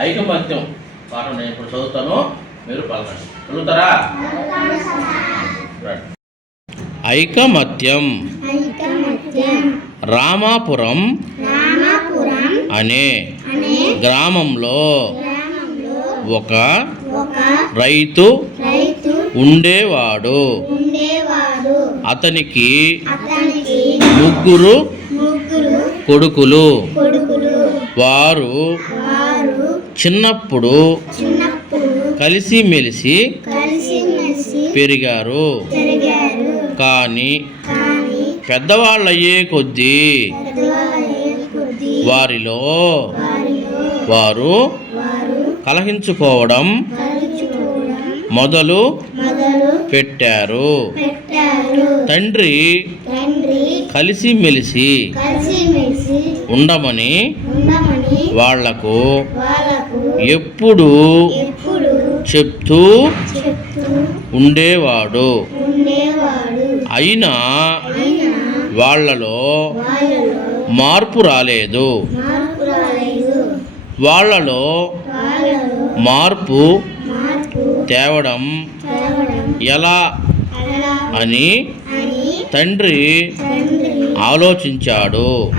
ఐకమత్యం పాఠం నేను ఇప్పుడు చదువుతాను మీరు పలకండి చదువుతారా. ఐకమత్యం. రామాపురం. అనే గ్రామంలో ఒక రైతు ఉండేవాడు. అతనికి ముగ్గురు కొడుకులు. వారు చిన్నప్పుడు కలిసిమెలిసి పెరిగారు. కానీ పెద్దవాళ్ళయ్యే కొద్దీ వారిలో వారు కలహించుకోవడం మొదలు పెట్టారు. తండ్రి కలిసిమెలిసి ఉండమని వాళ్ళకు వాళ్ళకు ఎప్పుడు చెప్తూ ఉండేవాడు. అయినా వాళ్ళలో మార్పు రాలేదు. వాళ్ళలో మార్పు తేవడం ఎలా అని తండ్రి ఆలోచించాడు.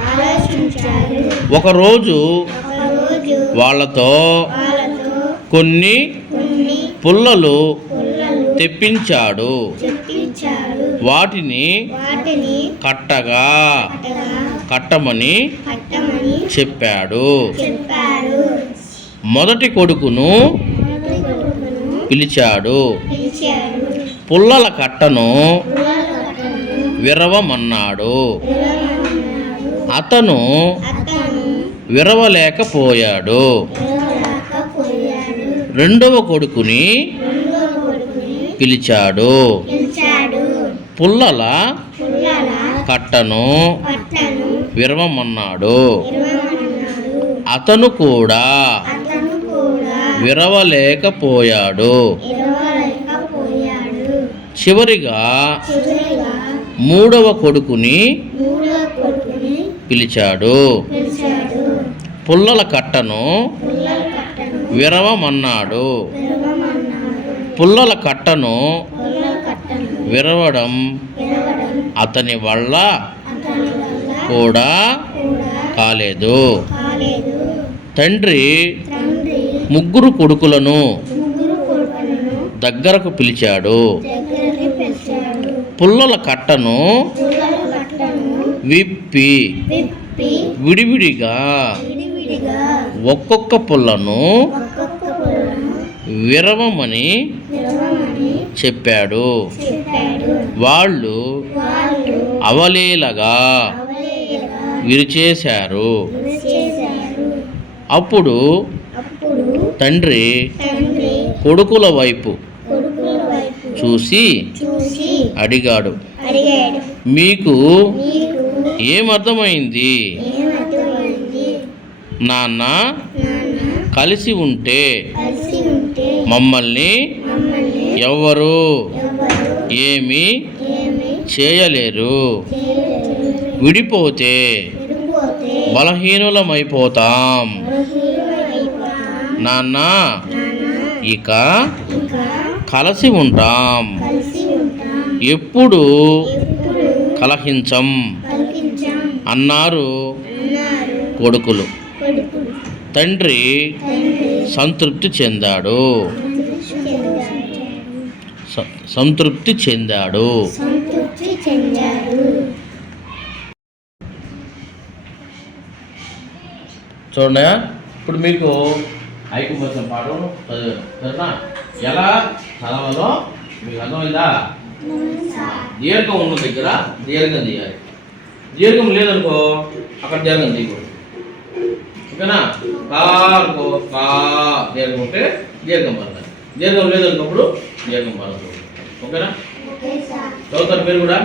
ఒకరోజు వాళ్ళతో కొన్ని పుల్లలు తెప్పించాడు. వాటిని కట్టగా కట్టమని చెప్పాడు. మొదటి కొడుకును పిలిచాడు. పుల్లల కట్టను విరవమన్నాడు. అతను విరవలేకపోయాడు. రెండవ కొడుకుని పిలిచాడు. పుల్లల కట్టను విరవమన్నాడు. అతను కూడా విరవలేకపోయాడు. చివరిగా మూడవ కొడుకుని పిలిచాడు. పుల్లల కట్టను విరవమన్నాడు. పుల్లల కట్టను విరవడం అతని వల్ల కూడా కాలేదు. తండ్రి ముగ్గురు కొడుకులను దగ్గరకు పిలిచాడు. పుల్లల కట్టను విప్పి విడివిడిగా ఒక్కొక్క పుల్లను విరవమని చెప్పాడు. వాళ్ళు అవలేలగా విరిచేశారు. అప్పుడు తండ్రి కొడుకుల వైపు చూసి అడిగాడు మీకు ఏమర్థమైంది? నాన్న కలిసి ఉంటే మమ్మల్ని ఎవ్వరు ఎవరు ఏమీ చేయలేరు. విడిపోతే బలహీనులమైపోతాం. నాన్న ఇక కలిసి ఉంటాం. ఎప్పుడు కలహించం. అన్నారు. కొడుకులు. తండ్రి సంతృప్తి చెందాడు. సంతృప్తి చెందాడు. చూడండి ఇప్పుడు మీకు ఐకమత్యం పాఠం చదివాను. ఎలా చదవాలో మీకు అర్థమైందా? దీర్ఘం ఉన్న దగ్గర దీర్ఘం తీయాలి. దీర్ఘం లేదనుకో అక్కడ దీర్ఘం తీయకూడదు. ఓకేనా? కా అనుకో కా దీర్ఘం ఉంటే దీర్ఘం పలకాలి దీర్ఘం లేదనుకోప్పుడు దీర్ఘం ఓకేనా? చదువుతారు మీరు కూడా?